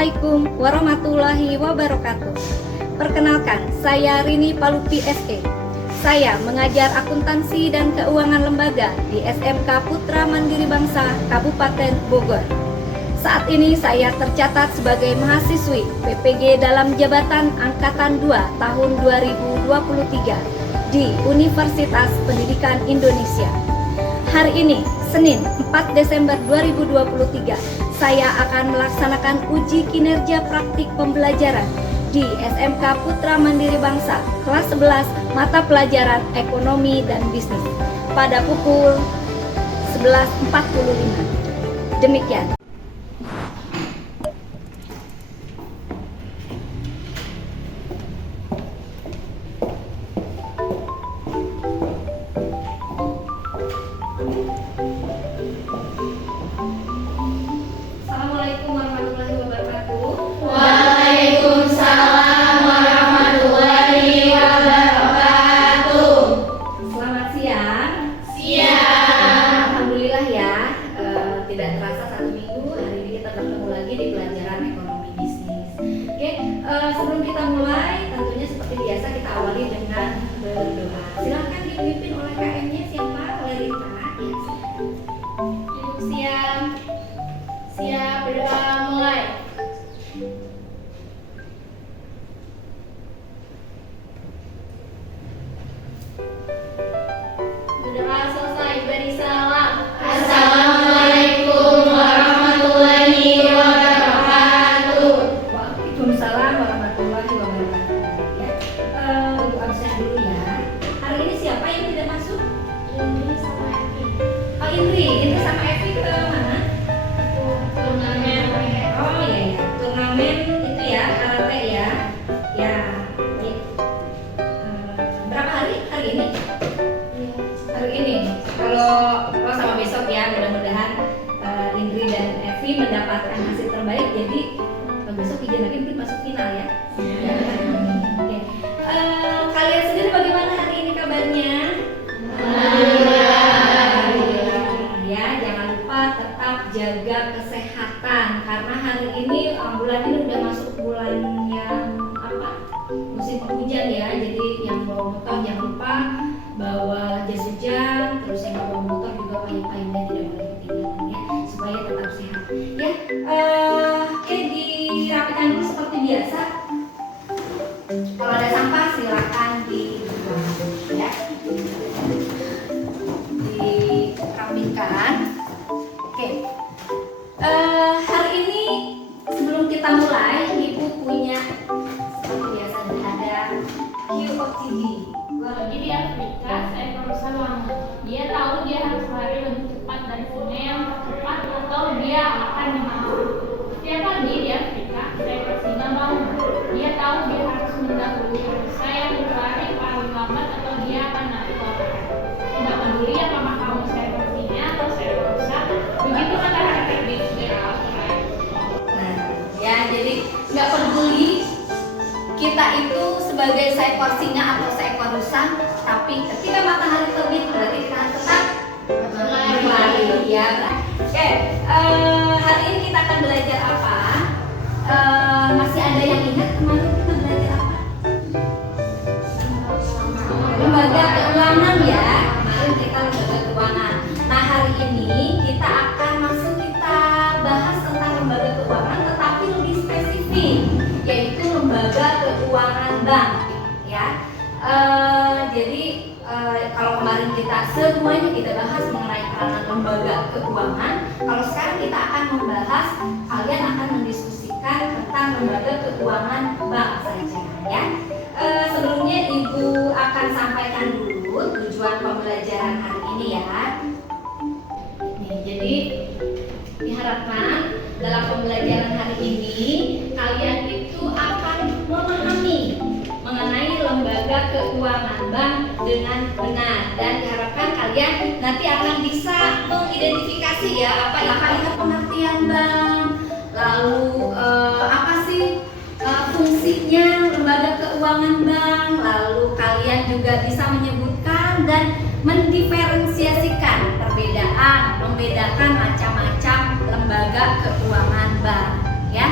Assalamualaikum warahmatullahi wabarakatuh. Perkenalkan, saya Rini Palupi SE. Saya mengajar akuntansi dan keuangan lembaga di SMK Putra Mandiri Bangsa, Kabupaten Bogor. Saat ini saya tercatat sebagai mahasiswi PPG dalam jabatan Angkatan 2 tahun 2023 di Universitas Pendidikan Indonesia. Hari ini, Senin 4 Desember 2023, saya akan melaksanakan uji kinerja praktik pembelajaran di SMK Putra Mandiri Bangsa kelas 11 mata pelajaran Ekonomi dan Bisnis pada pukul 11.45. Demikian. Assalamualaikum warahmatullahi wabarakatuh. Waalaikumsalam warahmatullahi wabarakatuh. Selamat siang. Siang. Alhamdulillah ya, tidak terasa 1 minggu, hari ini kita bertemu lagi di pelajaran ekonomi bisnis. Oke, sebelum kita mulai, tentunya seperti biasa kita awali dengan berdoa. Silahkan dipimpin oleh KM-nya siapa? Oleh Rita. Ya, Duduk siap. Siap, berdoa mulai. Berdoa selesai, beri salam. Assalamualaikum warahmatullahi wabarakatuh. Waalaikumsalam warahmatullahi wabarakatuh. Ya, untuk absen dulu ya. Hari ini siapa yang tidak masuk? Ini sama Evi. Oh, Indri sama Evi ke mana? Turnamen. Oh iya ya, turnamen itu ya, karate ya. Ya, baik. Berapa hari? Hari ini? Hari ini. Kalau sama besok ya, mudah-mudahan Indri dan Evi mendapatkan hasil terbaik. Jadi besok izin lagi Indri masuk final ya. Ya. Oke. Kalian sendiri bagaimana hari ini kabarnya? Ya, jangan lupa tetap jaga kesehatan karena hari ini bulan ini udah masuk bulan yang musim penghujan ya. Jadi yang bawa motor jangan lupa bawa jas hujan, terus yang bawa motor juga payung-payungnya tidak boleh ketinggalan ya, supaya tetap sehat ya. Oke, dirapikan dulu seperti biasa. Kalau ada sampah silakan dibuang ya. Dirapikan. Oke. Hari ini sebelum kita mulai, Ibu punya seperti biasa ada QOTD. Lagi di Afrika, saya berusaha banget. Dia tahu dia harus lari lebih cepat dari sungai yang cepat atau dia akan menang. Setiap pagi di Afrika, saya singa bangun. Dia tahu dia harus mendahului rusa yang berlari paling lambat atau dia akan naik ke lapangan. Tidak peduli apakah kamu seekor singa atau seekor rusa, begitu matahari terbit dari Australia. Nah, ya jadi nggak peduli kita itu sebagai seekor singa atau seekor rusa, tapi ketika matahari terbit berarti kita harus tetap berlari ya. Oke, hari ini kita akan belajar apa? Masih ada yang ingat kemarin kita belajar apa? Lembaga keuangan ya. Kemarin kita lembaga keuangan. Nah, hari ini kita akan kita bahas tentang lembaga keuangan, tetapi lebih spesifik, yaitu lembaga keuangan bank ya. Jadi kalau kemarin kita semuanya kita bahas mengenai peranan lembaga keuangan, kalau sekarang kita akan membahas, kalian akan mendiskusikan tentang lembaga keuangan bank saja ya. Sebelumnya Ibu akan sampaikan dulu tujuan pembelajaran hari ini ya. Nih, jadi diharapkan dalam pembelajaran hari ini kalian itu akan memahami mengenai lembaga keuangan bank dengan benar, dan diharapkan kalian nanti akan bisa mengidentifikasi ya apa itu pengertian bank, lalu apa sih fungsinya lembaga keuangan bank, lalu kalian juga bisa menyebutkan dan mendiferensiasikan membedakan macam-macam lembaga keuangan bank ya.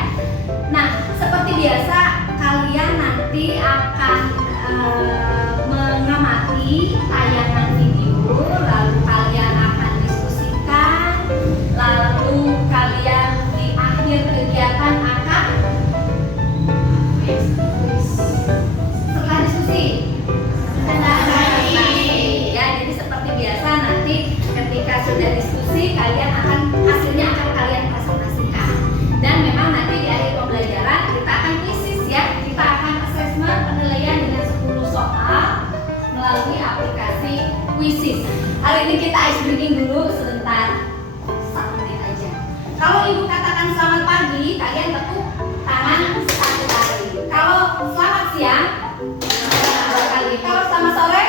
sudah diskusi, kalian akan hasilnya akan kalian presentasikan. Dan memang nanti di akhir pembelajaran kita akan quizzes ya. Kita akan assessment penilaian dengan 10 soal melalui aplikasi quizzes. Hari ini kita ice breaking dulu sebentar, 1 menit aja. Kalau ibu katakan selamat pagi, kalian tepuk tangan 1 kali. Kalau selamat siang, 2 kali. Kalau selamat sore,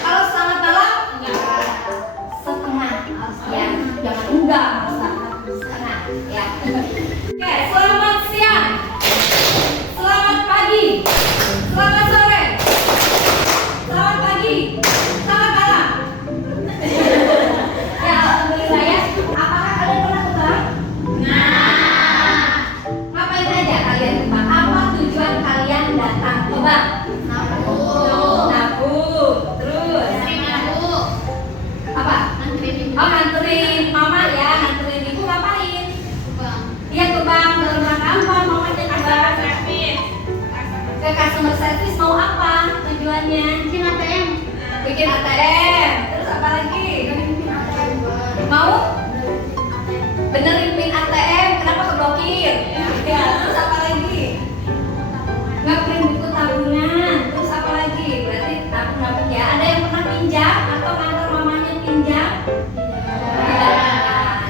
kalau selamat malam, setengah harus ya. Jangan enggak, harus setengah ya. Oke, selamat siang, selamat pagi, selamat sore, selamat pagi, selamat malam. Ya, alhamdulillah ya. Apakah kalian pernah ke bank? Ngapain aja kalian ke bank? Apa tujuan kalian datang ke bank? Nabung. Terus? Apa? Oh, nganterin mama ya, nganterin ibu ngapain? Iya ke bank dalam rangka apa? Mau aja ke bank? Ke customer service mau apa tujuannya? Bikin ATM. Terus apa lagi? Mau benerin pin ATM, kenapa keblokir? Ya, terus apa lagi? Ngeprint buku tabungan. Terus apa lagi? Berarti nabung-nabung ya. Ada yang pernah pinjam atau ngantar mamanya pinjam? Tidak.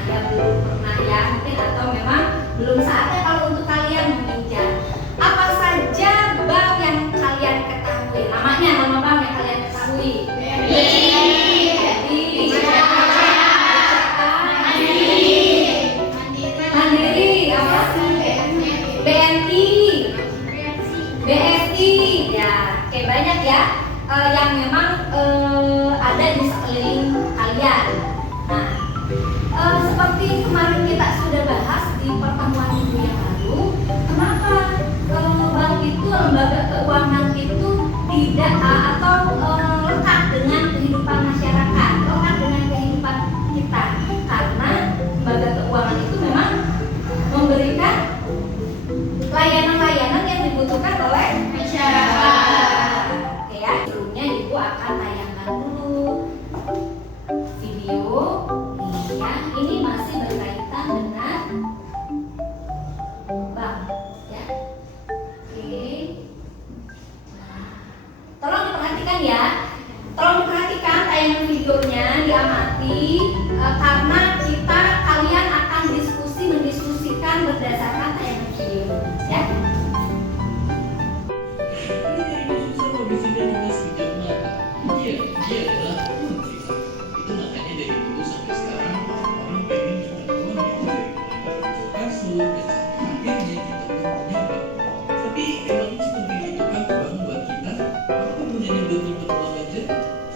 Ya belum pernah ya. Mungkin atau memang belum saatnya kalau untuk kalian meminjam. Apa saja bank yang kalian ketahui? Namanya, nama bank yang kalian ketahui. Mandiri, apa? BNI, BSI, ya, oke banyak ya yang memang ada di sekeliling kalian. Nah, seperti kemarin kita sudah bahas di pertemuan minggu yang lalu, kenapa bank itu, lembaga keuangan itu tidak atau lekat dengan kehidupan masyarakat, lekat dengan kehidupan kita, karena lembaga keuangan itu memang memberikan layanan-layanan yang dibutuhkan oleh masyarakat. Oke ya, sebelumnya ibu akan tayangkan dulu video nih ya. Ini masih berkaitan dengan bank ya. Oke. Nah, tolong diperhatikan ya. Tolong diperhatikan tayangan videonya, diamati karena kalian akan mendiskusikan berdasarkan tayangan video ya. Ini dari khususnya pembisanya juga sejak mata. Iya, dia adalah menteri. Itu makanya dari dulu sampai sekarang orang pengen punya uang ya, dari mulai kasur dan sampai akhirnya kita pun punya bank. Tapi emangnya seperti itu kan bank buat kita? Apa gunanya buat nyimpen uang aja?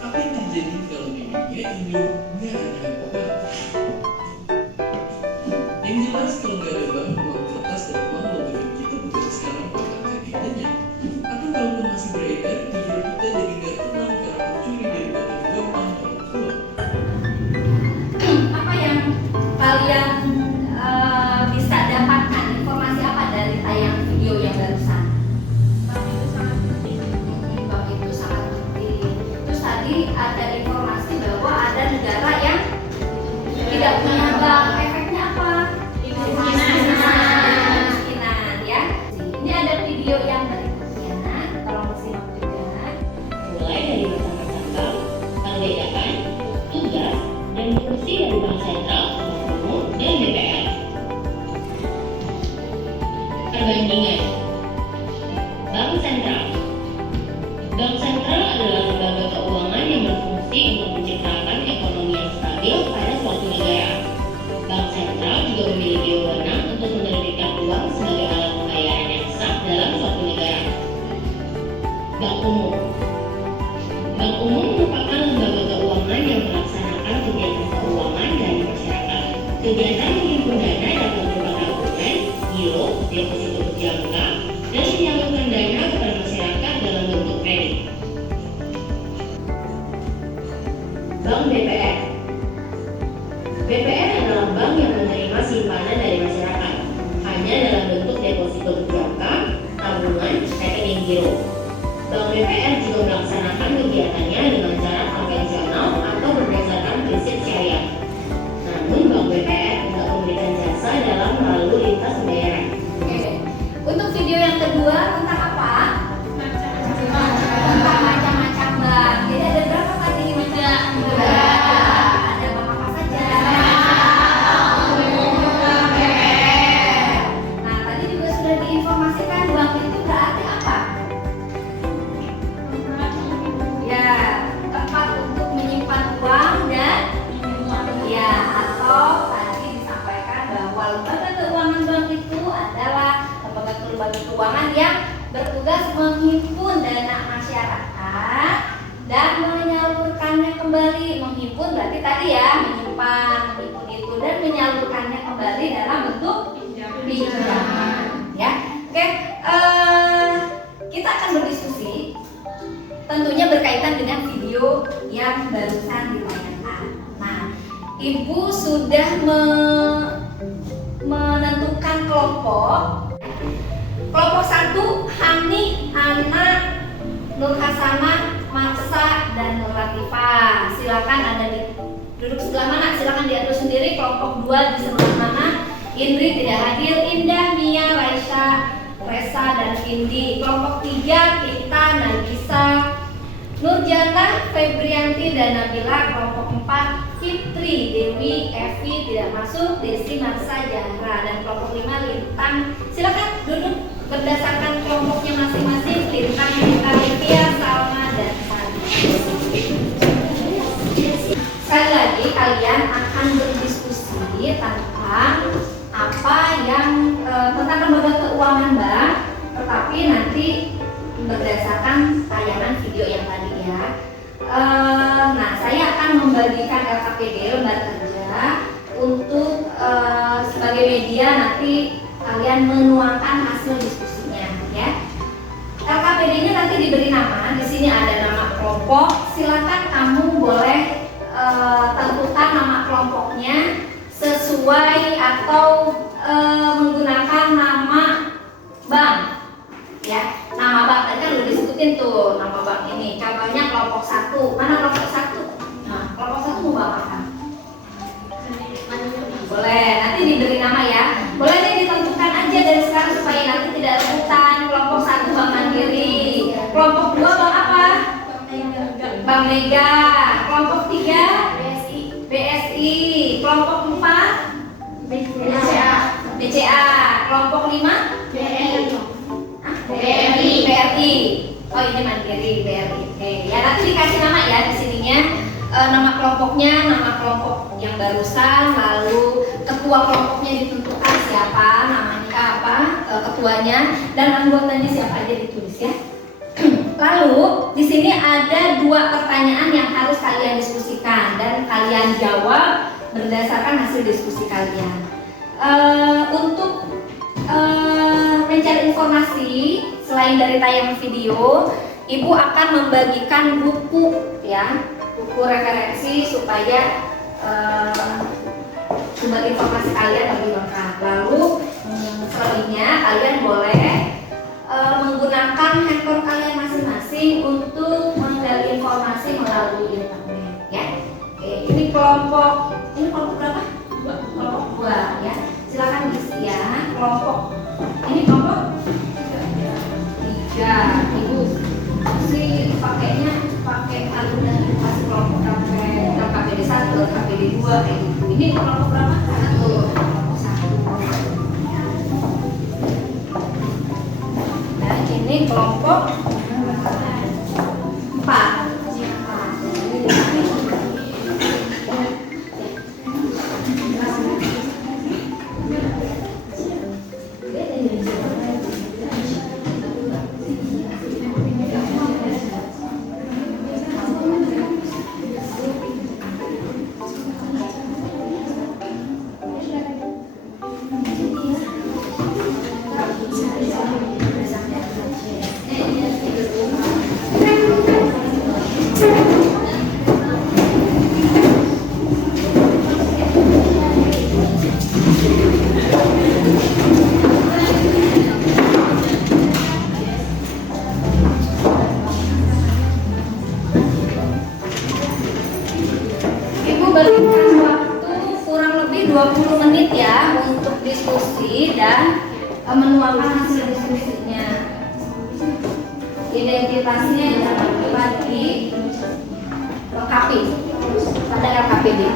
Apa yang terjadi kalau di dunia ini nggak ada bank? Yang jelas kalau nggak ada bank, uang kertas dan uang logam kita bukan sekarang bakal jadi banyak. Atau kalaupun masih beredar, tidur kita jadi nggak tenang karena pencuri daripada gampang kalau pulang. Apa yang kalian bisa dapatkan, informasi apa dari tayangan video yang barusan? Bank itu sangat penting. Terus tadi ada informasi bahwa ada negara yang tidak punya bank. Efeknya apa? Kemiskinan ya. Ini ada video yang berikutnya. Tolong disimak juga. Mulai dari masa-masa perbedaan, tugas, dan fungsi dari Bank Sentral, Bank Umum, dan BPR. Perbandingan Bank Sentral. Bank Sentral adalah lembaga keuangan yang berfungsi untuk menciptakan ekonomi yang stabil pada suatu negara. Bank Sentral juga memiliki wewenang untuk menerbitkan uang sebagai alat pembayaran yang sah dalam suatu negara. Bank Umum. Bank Umum merupakan lembaga keuangan yang melaksanakan kegiatan keuangan dari masyarakat. Kegiatan menghimpun dana dapat berupa tabungan, giro, deposito berjangka, dan menyalurkan dana kepada masyarakat dalam bentuk kredit. Bank BPR. BPR adalah bank yang menerima simpanan dari masyarakat, hanya dalam bentuk deposito berjangka, tabungan, rekening giro. Bank BPR juga melaksanakan kegiatannya dengan cara konvensional atau berdasarkan prinsip syariah. menghimpun dana masyarakat dan menyalurkannya kembali. Menghimpun berarti tadi ya, menyimpan, menghimpun itu, dan menyalurkannya kembali dalam bentuk pinjaman. Ya, oke. Kita akan berdiskusi, tentunya berkaitan dengan video yang barusan ditayangkan. Nah, Ibu sudah menentukan kelompok. Kelompok 1, Hani, Ana, Nur Hasanah, Marsa, dan Nur Latifah. Silakan Anda duduk sebelah mana? Silakan diatur sendiri. Kelompok 2 di sebelah mana? Indri tidak hadir. Indah, Mia, Raisya, Resa, dan Indi. Kelompok 3, Tita, Nagisa, Nurjana, Febrianti, dan Nabila. Kelompok 4, Fitri, Dewi, Evi tidak masuk, Desi, Marsa, Jahra. Dan kelompok 5, Lintang. Silakan duduk berdasarkan kelompoknya masing-masing. Lintang, Alivia, Salma, dan Sari. Sekali lagi kalian akan berdiskusi tentang apa yang tentang lembaga keuangan bank, tetapi nanti berdasarkan tayangan video yang tadi ya. Nah, saya akan membagikan LKPD, lembar kerja, untuk sebagai media nanti kalian menuangkan hasil diskusinya ya. LKPD-nya nanti diberi nama. Di sini ada nama kelompok. Silakan kamu boleh tentukan nama kelompoknya sesuai atau menggunakan nama bank ya. Nama bank tadi kan udah disebutin tuh, nama bank ini. Contohnya kelompok 1. Mana kelompok 1? Nah, kelompok 1 mau bank apa? Boleh, nanti diberi nama ya. Boleh nih ditentukan aja dari sekarang supaya nanti tidak rebutan. Kelompok 1 Bank Mandiri. Kelompok 2 bank apa? Bank Mega. Kelompok 3 BSI. Kelompok 4 BCA. Kelompok 5 BRI. Oh, ini Mandiri, BRI. Oke, ya nanti dikasih nama ya di sininya. Nama kelompoknya, nama kelompok yang barusan, lalu ketua kelompoknya ditentukan siapa, namanya apa, ketuanya, dan anggotanya siapa aja ditulis ya. Lalu di sini ada 2 pertanyaan yang harus kalian diskusikan dan kalian jawab berdasarkan hasil diskusi kalian. Untuk mencari informasi selain dari tayangan video, Ibu akan membagikan buku ya, buku referensi supaya sumber informasi kalian lebih lengkap. Lalu selanjutnya kalian boleh menggunakan handphone kalian masing-masing untuk menggali informasi melalui internet ya. Oke, ini kelompok berapa? Kelompok 2 ya. Silakan diisi ya. Kelompok ini kelompok 3. Ibu sih pakai alunan masih kelompok KPD 1, KPD 2 kayak gitu. Ini kelompok berapa? 1. Kelompok 1. Dan ini kelompok 4. Berikan waktu kurang lebih 20 menit ya untuk diskusi dan menuangkan hasil diskusinya. Identitasnya jangan lupa dilengkapi pada LKPD.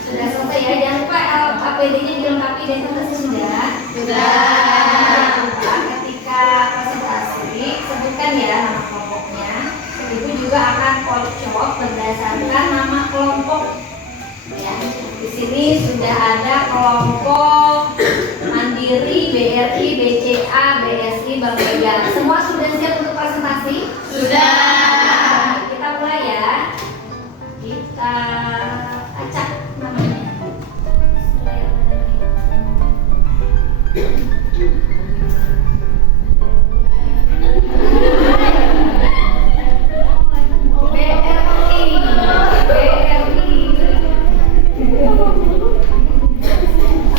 Sudah selesai ya, jangan lupa APD-nya dilengkapi presentasi sudah. Ketika presentasi sebutkan ya nama kelompoknya. Itu juga akan cocok berdasarkan nama kelompok. Ya, di sini sudah ada kelompok Mandiri, BRI, BCA, BSI, Bank Mega. Semua sudah siap untuk presentasi? Sudah. Kita mulai ya. Kita acak namanya.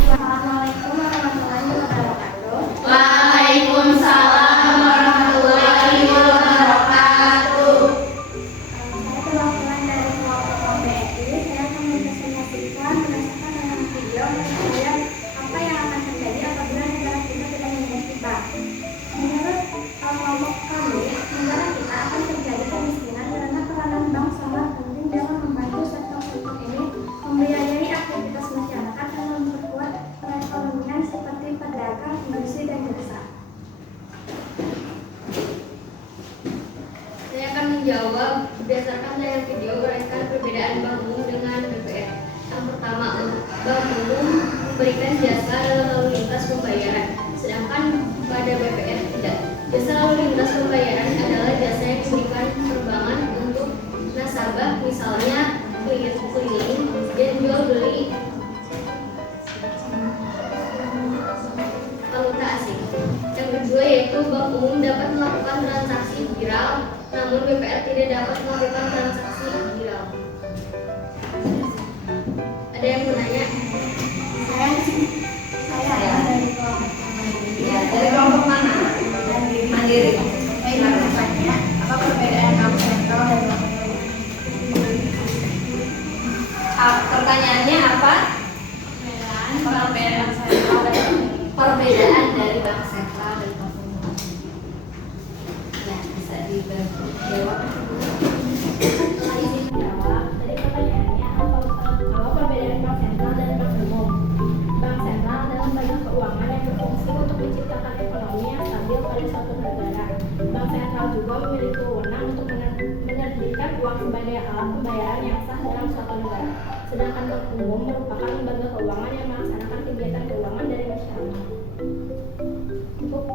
Assalamualaikum warahmatullahi wabarakatuh. Waalaikumsalam warahmatullahi wabarakatuh. Saya perwakilan dari kelompok BRI. Saya akan mempresentasikan berdasarkan dengan video mengenai apa yang akan terjadi apabila negara kita tidak memiliki bank. Menurut kelompok kami, negara kita akan terjadi kemiskinan karena peranan bank sangat penting dalam membantu sektor-sektor ini membiayai aktivitas masyarakat dan memperkuat perekonomian seperti pedagang, industri, dan jasa. Saya akan menjawab berdasarkan dari video uraikan perbedaan bank umum dengan BPR. Yang pertama, bank umum memberikan jasa dalam lalu lintas pembayaran, sedangkan pada BPR tidak. Jasa lalu lintas pembayaran adalah jasa yang diberikan perbankan untuk nasabah, misalnya keliling dan jual beli valuta asing. Yang kedua yaitu bank umum dapat melakukan transaksi viral, namun BPR tidak dapat melakukan transaksi viral. Ada yang menanya? Saya dari kelompok Mandiri. Ya, dari kelompok mana? Mandiri. Apa perbedaan bank sentral dan bank Pertanyaannya apa? Perbedaan sentral dan Perbedaan dari bank sentral dan bank umum. Ya, bisa dibantu jawab. izin menjawab. Dari pertanyaannya, apa perbedaan bank sentral dan bank umum? Bank sentral adalah lembaga keuangan yang berfungsi untuk menciptakan ekonomi yang stabil pada suatu negara. Bank sentral juga memiliki wewenang untuk menerbitkan uang sebagai alat pembayaran yang sah dalam suatu negara. Sedangkan bank umum merupakan lembaga keuangan yang melaksanakan kegiatan keuangan dari masyarakat. Cukup.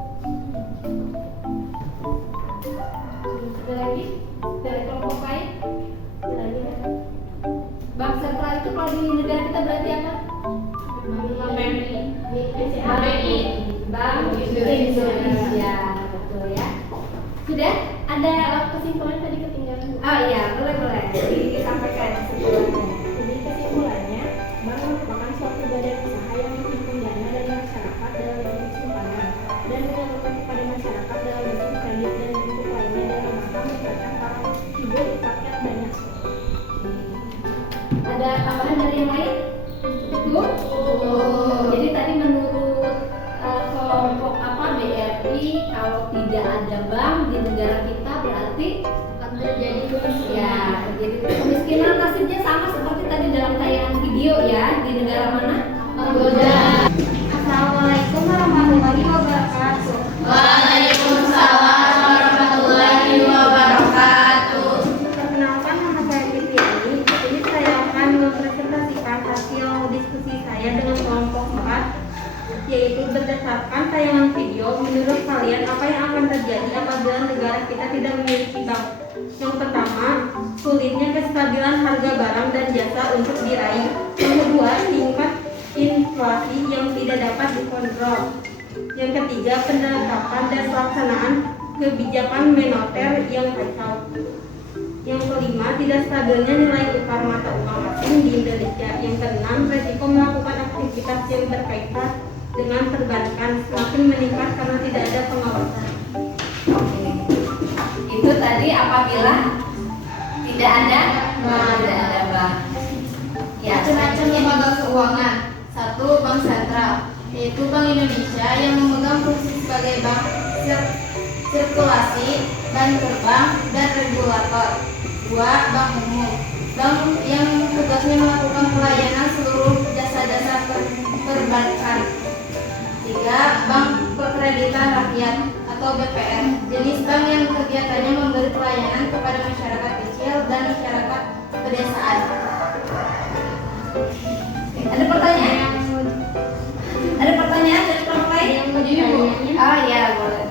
Ada lagi dari kelompok lain? Ada lagi ya? Bank sentral itu kalau di negara kita berarti apa? Bank Indonesia. Betul ya. Sudah? Ada Kesimpulan tadi ketinggalan. Oh iya, boleh disampaikan kesimpulannya. Jadi kesimpulannya, bank merupakan suatu badan usaha yang menghimpun dana dari masyarakat dalam bentuk simpanan dan menyalurkan kepada masyarakat dalam bentuk kredit dan bentuk lainnya dalam rangka meningkatkan taraf hidup rakyat banyak. Ada tambahan dari yang lain? Cukup? Jadi tadi menurut kelompok apa BRI, kalau tidak ada bank di negara kita berarti Akan terjadi kemiskinan. ya terjadi kemiskinan. Nasibnya sama seperti tadi dalam tayangan video ya. Di negara mana? Kamboja. Assalamualaikum warahmatullahi wabarakatuh. Waalaikumsalam warahmatullahi wabarakatuh. Perkenalkan, nama saya Fitriani. Jadi saya akan mempresentasikan hasil diskusi saya dengan kelompok 4, yaitu berdasarkan tayangan video. Menurut kalian apa yang akan terjadi apabila negara kita tidak memiliki bank? Yang pertama, sulitnya kestabilan harga barang dan jasa untuk diraih. Yang kedua, tingkat inflasi yang tidak dapat dikontrol. Yang ketiga, penerapan dan pelaksanaan kebijakan moneter yang kacau. Yang kelima, tidak stabilnya nilai tukar mata uang asing di Indonesia. Yang keenam, resiko melakukan aktivitas yang berkaitan dengan perbankan semakin meningkat karena tidak ada pengawasan. Oke. Itu tadi apabila tidak ada bank. Ya, Macam-macam lembaga keuangan. 1. Bank sentral, yaitu Bank Indonesia yang memegang fungsi sebagai bank sirkulasi, bank terbang, dan regulator. 2. Bank umum, bank yang tugasnya melakukan pelayanan seluruh jasa-jasa perbankan. 3. Bank Perkreditan Rakyat atau BPR, jenis bank yang kegiatannya memberi pelayanan kepada masyarakat kecil dan masyarakat pedesaan. Ada pertanyaan? Ada pertanyaan dari kelompok lain? Yang mau diibu? Oh ya, boleh.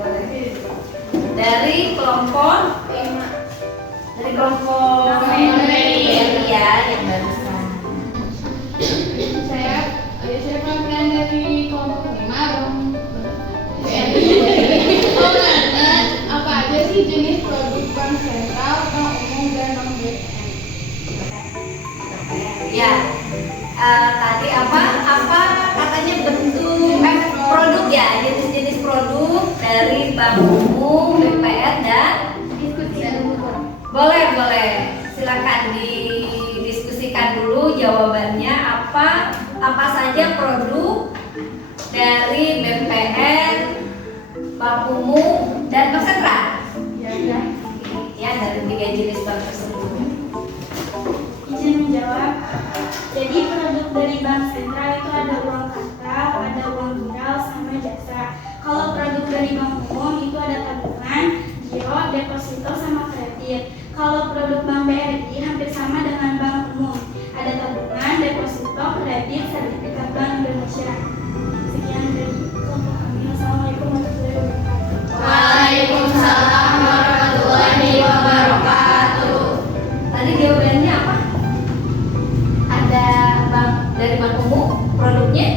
Dari kelompok ya yang barusan. Saya pelajaran dari kelompok 5 dong. Apa aja sih jenis produk bank sentral, bank umum, dan bank BPR? Ya, tadi apa katanya bentuk produk ya, jenis-jenis produk dari bank umum, BPR dan boleh silakan didiskusikan dulu jawabannya apa saja produk dari BPR, bank umum dan bank sentral. Ya, dari 3 jenis bank tersebut. Izin menjawab. Jadi produk dari bank sentral itu ada uang kartal, ada uang viral, sama jasa. Kalau produk dari bank umum itu ada tabungan, giro, deposito, sama kredit. Kalau produk bank BRI hampir sama dengan bank umum. Ada tabungan, deposito, kredit, sertifikat Bank Indonesia. Sekian dari kelompok kami. Wassalamualaikum warahmatullahi wabarakatuh. Waalaikumsalam warahmatullahi wabarakatuh. Tadi jawabannya apa? Ada bank dari bank umum, produknya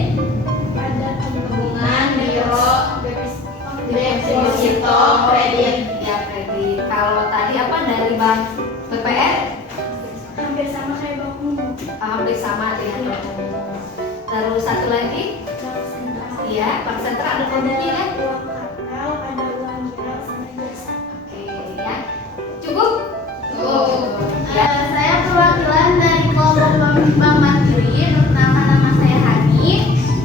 Ada Tabungan, giro, deposito, kredit. ya kredit. Kalau tadi apa dari bank BPR? hampir sama kayak bank umum. Hampir sama dengan bank umum. Terus satu lagi, Bank sentral. iya bank sentral ada produknya kan? Ada uang kartal, ada uang viral, sama jasa. Oke ya, cukup? Ya. Saya perwakilan dari kelompok Bank Mandiri. Perkenalkan, nama saya Hani.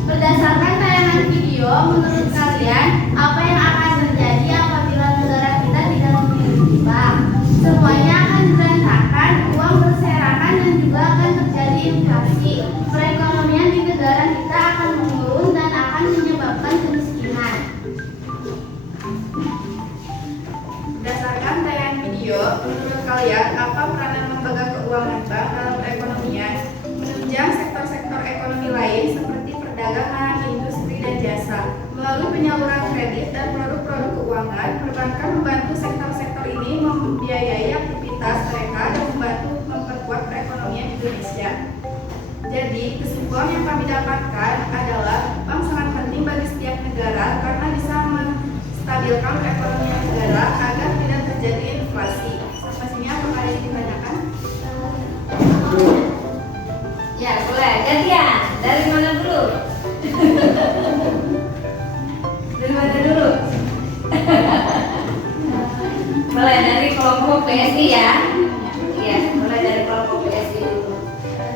Berdasarkan tayangan video, menurut kalian apa yang akan terjadi apabila negara kita tidak memiliki bank? Semuanya akan berantakan, uang berserakan, dan juga akan terjadi inflasi. Perekonomian di negara kita akan menurun dan akan menyebabkan kemiskinan. Berdasarkan tayangan video, menurut kalian apa peranan lembaga keuangan bank dalam perekonomian menunjang sektor-sektor ekonomi lain seperti perdagangan, industri, dan jasa? Melalui penyaluran kredit dan produk-produk keuangan, perbankan membantu sektor-sektor ini membiayai aktivitas mereka dan membantu memperkuat perekonomian Indonesia. Jadi, kesimpulan yang kami dapatkan adalah bank sangat penting bagi setiap negara karena bisa menstabilkan perekonomian negara agar tidak terjadi inflasi. Sampai sini apakah ada yang ditanyakan? Ya boleh, gantian. Dari mana dulu? Dari mana dulu? Boleh dari kelompok PSI ya. Iya, boleh dari kelompok PSI dulu.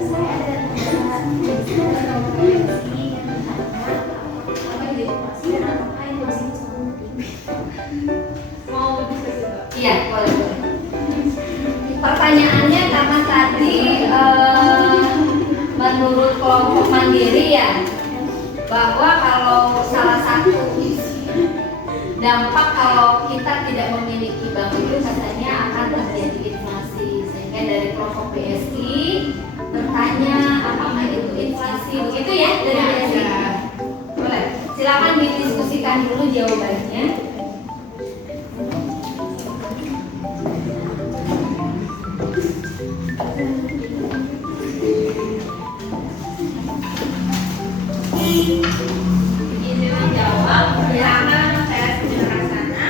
Saya ada Iya, boleh. Pertanyaannya karena tadi menurut kelompok mandiri ya, bahwa kalau salah satu dampak kalau kita tidak memiliki bank itu katanya akan terjadi inflasi. Sehingga dari kelompok BSI bertanya apakah itu inflasi, begitu ya dari BSI? Boleh, silakan didiskusikan dulu jawabannya. Izin menjawab, silakan saya sebelah sana.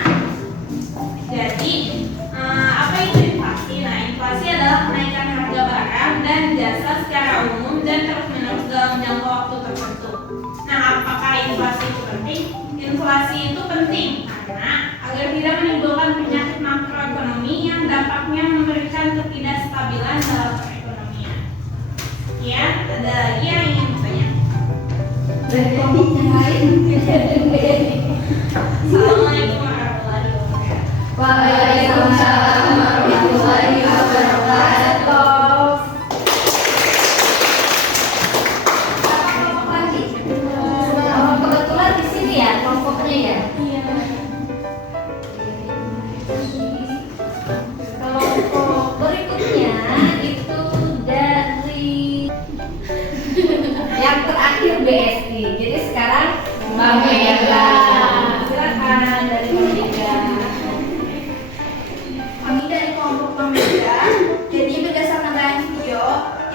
inflasi. Nah, inflasi adalah kenaikan harga barang dan jasa secara umum dan terus-menerus dalam jangka waktu tertentu. Nah, apakah inflasi itu penting? Inflasi itu penting karena agar tidak menimbulkan penyakit makroekonomi yang dampaknya memberikan ketidakstabilan dalam perekonomian. Ya, ada lagi yang ingin bertanya? Dari kelompok yang lain. Assalamualaikum warahmatullahi wabarakatuh. Waalaikumsalam warahmatullahi wabarakatuh. Kelompok lagi? Oh, kebetulan di sini ya kelompoknya ya. Kelompok berikutnya itu dari yang terakhir BSI. Jadi sekarang Mbak Mega. Silakan dari Mbak Mega. Kami dari kelompok Pemeda. Jadi berdasarkan tayangan video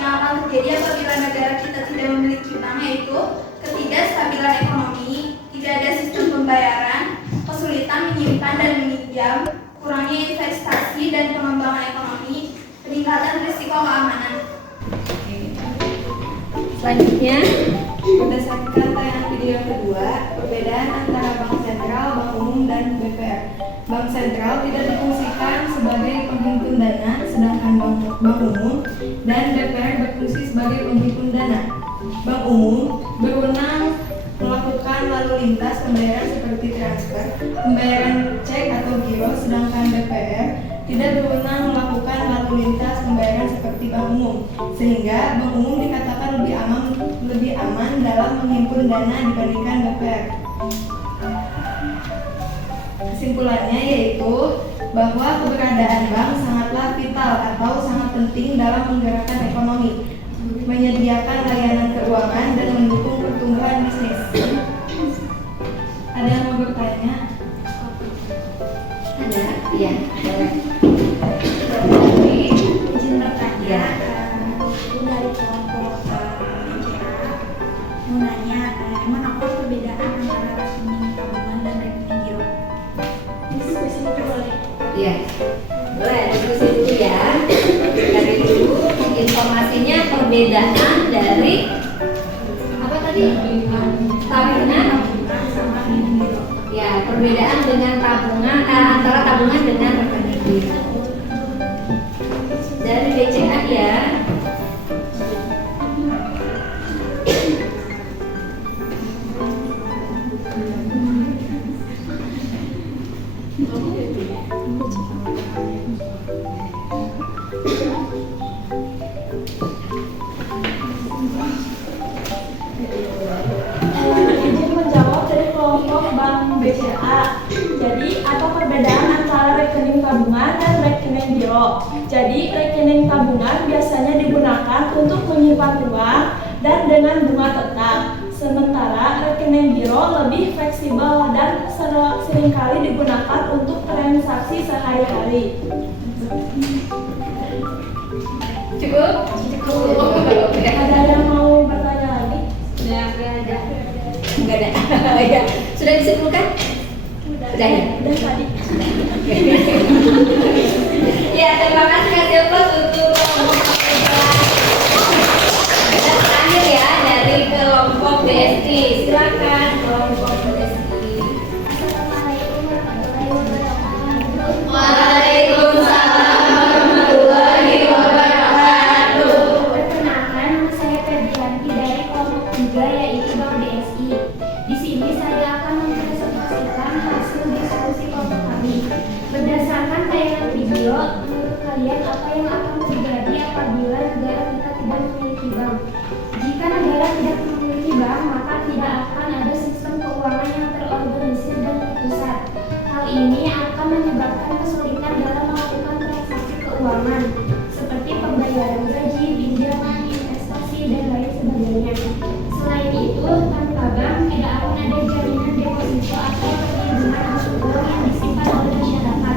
yang akan terjadi apabila negara kita tidak memiliki bank yaitu ketidakstabilan ekonomi, tidak ada sistem pembayaran, kesulitan menyimpan dan meminjam, kurangnya investasi dan pengembangan ekonomi, peningkatan risiko keamanan. Selanjutnya Berdasarkan tayangan video yang kedua, perbedaan antara Bank Sentral, Bank Umum, dan BPR. Bank Sentral tidak difungsikan sebagai penghimpun dana, sedangkan Bank Umum dan BPR berfungsi sebagai penghimpun dana. Bank Umum berwenang melakukan lalu lintas pembayaran seperti transfer, pembayaran cek atau giro, sedangkan BPR tidak berwenang melakukan lalu lintas pembayaran seperti Bank Umum, sehingga Bank Umum dikatakan lebih aman dalam menghimpun dana dibandingkan BPR. Kesimpulannya yaitu bahwa keberadaan bank sangatlah vital atau sangat penting dalam menggerakkan ekonomi, menyediakan layanan keuangan dan mendukung pertumbuhan bisnis. Ada yang mau bertanya? ada? Iya. Izin bertanya, Ya. aku dari kelompok BCA mau nanya, emang apa perbedaan antara rekening tabungan dan rekening giro? Diskusi boleh. Iya. Boleh diskusi dulu ya. Dari dulu informasinya perbedaan dari apa tadi? Tabungan. Sama rekening giro. Ya, perbedaan dengan tabungan antara tabungan dengan rekening giro. Dari BCA ya. Izin menjawab dari kelompok Bank BCA. Jadi, apa perbedaan antara rekening tabungan dan rekening giro? Jadi, rekening tabungan biasanya digunakan untuk menyimpan uang dan dengan bunga tetap. Sementara rekening giro lebih fleksibel dan seringkali digunakan untuk transaksi sehari-hari. Cukup? Ada yang mau bertanya lagi? Enggak ada. Ya. Sudah disimpulkan? Sudah ya? Udah tadi. Ya, terima kasih Kak Silvas untuk kelompok BCA. Dan terakhir ya dari kelompok BSI. Silakan kelompok BSI. Assalamualaikum warahmatullahi wabarakatuh. Waalaikumsalam warahmatullahi wabarakatuh. Perkenalkan, nama saya Febrianti dari kelompok 3 yaitu Bank BSI. Di sini saya akan mempresentasikan hasil diskusi kelompok kami. Berdasarkan tayangan video, menurut kalian apa yang akan terjadi apabila negara kita tidak memiliki bank? Jika negara tidak memiliki bank, maka tidak akan ada sistem keuangan yang terorganisir dan terpusat. Hal ini akan menyebabkan kesulitan dalam melakukan transaksi keuangan, seperti pembayaran gaji, pinjaman, investasi, dan lain sebagainya. Selain itu, tanpa bank tidak akan ada jaminan deposito atau perlindungan untuk uang yang disimpan oleh masyarakat.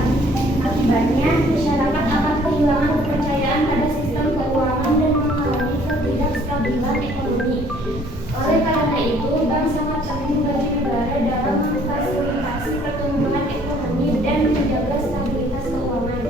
Akibatnya, masyarakat akan kehilangan kepercayaan pada sistem keuangan dan mengalami ketidakstabilan ekonomi. Oleh karena itu, bank sangat penting bagi negara dalam memfasilitasi pertumbuhan ekonomi dan menjaga stabilitas keuangan.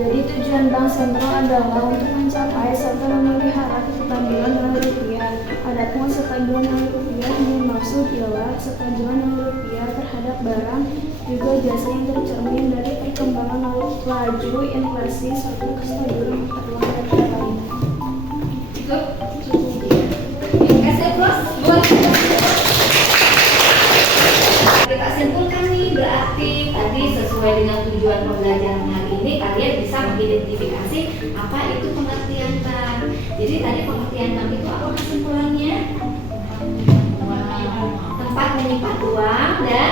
Jadi tujuan bank sentral adalah untuk mencapai serta memelihara kestabilan nilai rupiah. Adapun kestabilan nilai rupiah yang dimaksud ialah kestabilan nilai rupiah terhadap barang juga jasa yang tercermin dari perkembangan laju inflasi serta kestabilan mata uang dan lain. Cukup? Kasih aplaus buat kita simpulkan nih, berarti tadi sesuai dengan tujuan pembelajaran hari ini kalian bisa mengidentifikasi apa itu pengertian bank. Jadi tadi pengertian bank itu apa kesimpulannya? Tempat menyimpan uang dan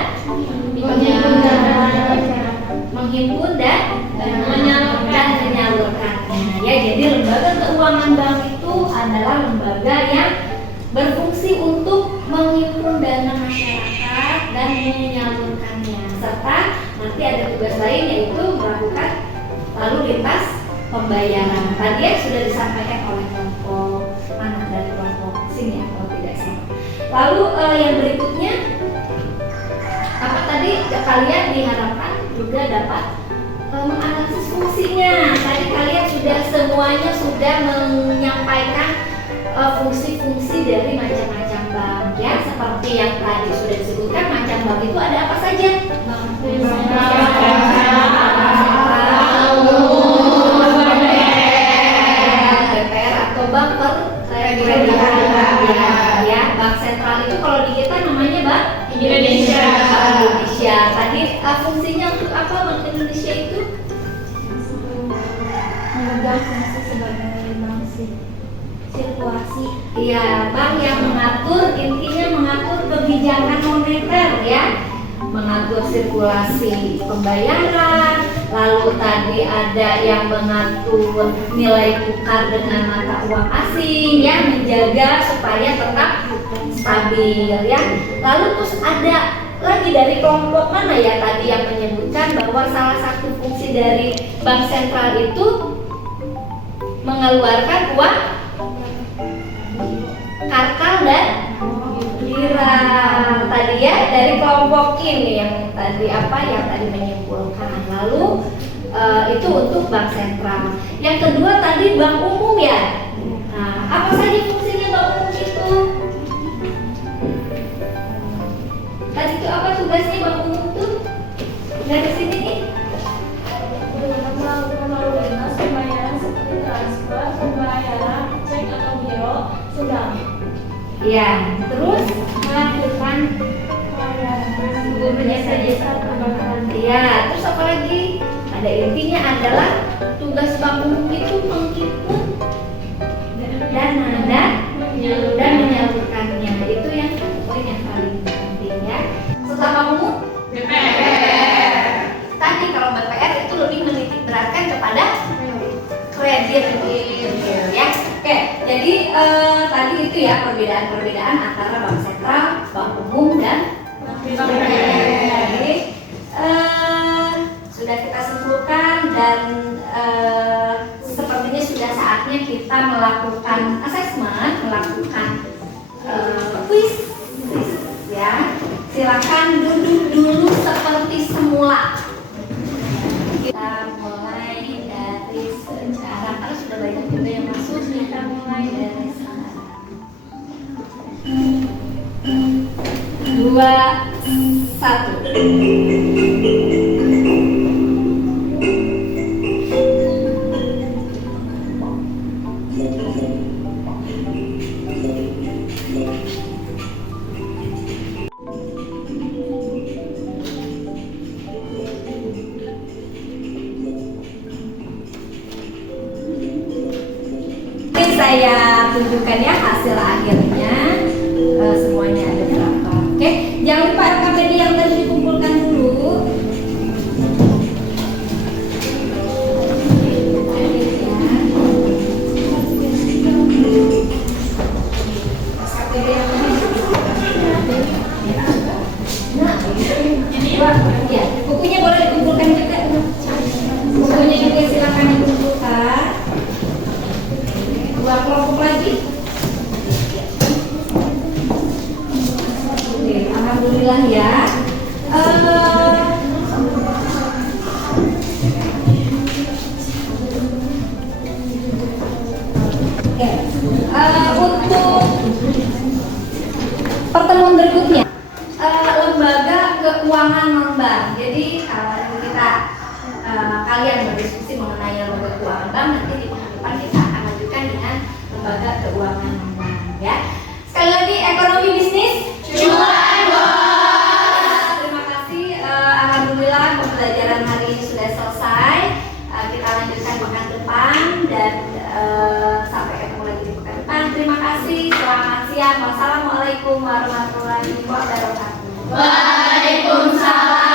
menghimpun dan menyalurkannya. Ya, jadi lembaga keuangan bank itu adalah lembaga yang berfungsi untuk menghimpun dana masyarakat dan menyalurkannya, serta nanti ada tugas lain yaitu melakukan lalu lintas pembayaran. Tadi ya sudah disampaikan oleh kelompok anak dari kelompok sini ya, kalau tidak salah. Lalu yang berikutnya apa tadi kalian diharapkan juga dapat menganalisis fungsinya. Tadi kalian semuanya sudah menyampaikan fungsi-fungsi dari macam-macam bank ya, seperti yang tadi sudah disebutkan macam bank itu ada apa saja? BPR atau bank perkreditan ya. Bank sentral itu kalau di kita namanya Bank Indonesia. Tadi fungsinya untuk apa Bank Indonesia itu? Memegang fungsi sebagai bank sirkulasi. Iya, bank yang mengatur, intinya mengatur kebijakan moneter ya, mengatur sirkulasi pembayaran. Lalu tadi ada yang mengatur nilai tukar dengan mata uang asing ya, menjaga supaya tetap stabil ya. Lalu terus ada lagi dari kelompok mana ya tadi yang menyebutkan bahwa salah satu fungsi dari bank sentral itu mengeluarkan uang kartal dan lira tadi ya, dari kelompok ini yang tadi menyimpulkan. Lalu itu untuk bank sentral. Yang kedua tadi bank umum ya. Nah, apa saja fungsinya bank umum itu? Tadi itu apa tugasnya bank umum tuh? Dari sini nih. Melakukan lalu lintas pembayaran seperti transfer, pembayaran, cek atau giro, sumbangan. Ya, terus melakukan jasa-jasa perbankan. ya, terus apa lagi? Ada intinya adalah tugas bank umum itu menghimpun dana dan menyalurkannya. Itu yang poin yang paling penting ya. Setelah bank umum BPR. Tadi kalau BPR itu lebih menitik beratkan kepada kredit ya. Oke, jadi tadi itu ya perbedaan antara bank sentral, bank umum dan bank BPR. Jadi sudah kita simpulkan dan sepertinya sudah saatnya kita melakukan assessment, melakukan quiz ya. Silakan duduk dulu seperti semula. Kita mulai dari sekarang, karena sudah banyak juga yang masuk. Kita mulai dari sekarang. 2, 1. Saya tunjukkan ya hasil akhirnya, semuanya ada berapa. Oke, jangan lupa RKPD yang tadi dikumpulkan dulu. Ya, bukunya boleh dikumpulkan juga. Bukunya juga silakan dikumpulkan. 2 kelompok lagi. berikutnya lembaga keuangan non bank. Jadi kalau kita kalian berdiskusi mengenai lembaga keuangan bank, nanti di depan kita akan lanjutkan dengan lembaga keuangan non bank ya. Sekali lagi ekonomi bisnis cuan bos. Terima kasih. Alhamdulillah pembelajaran hari ini sudah selesai. Kita lanjutkan pekan depan dan sampai ketemu lagi di pekan depan. Terima kasih. Selamat siang. Wassalamualaikum warahmatullahi wabarakatuh. Waalaikumsalam.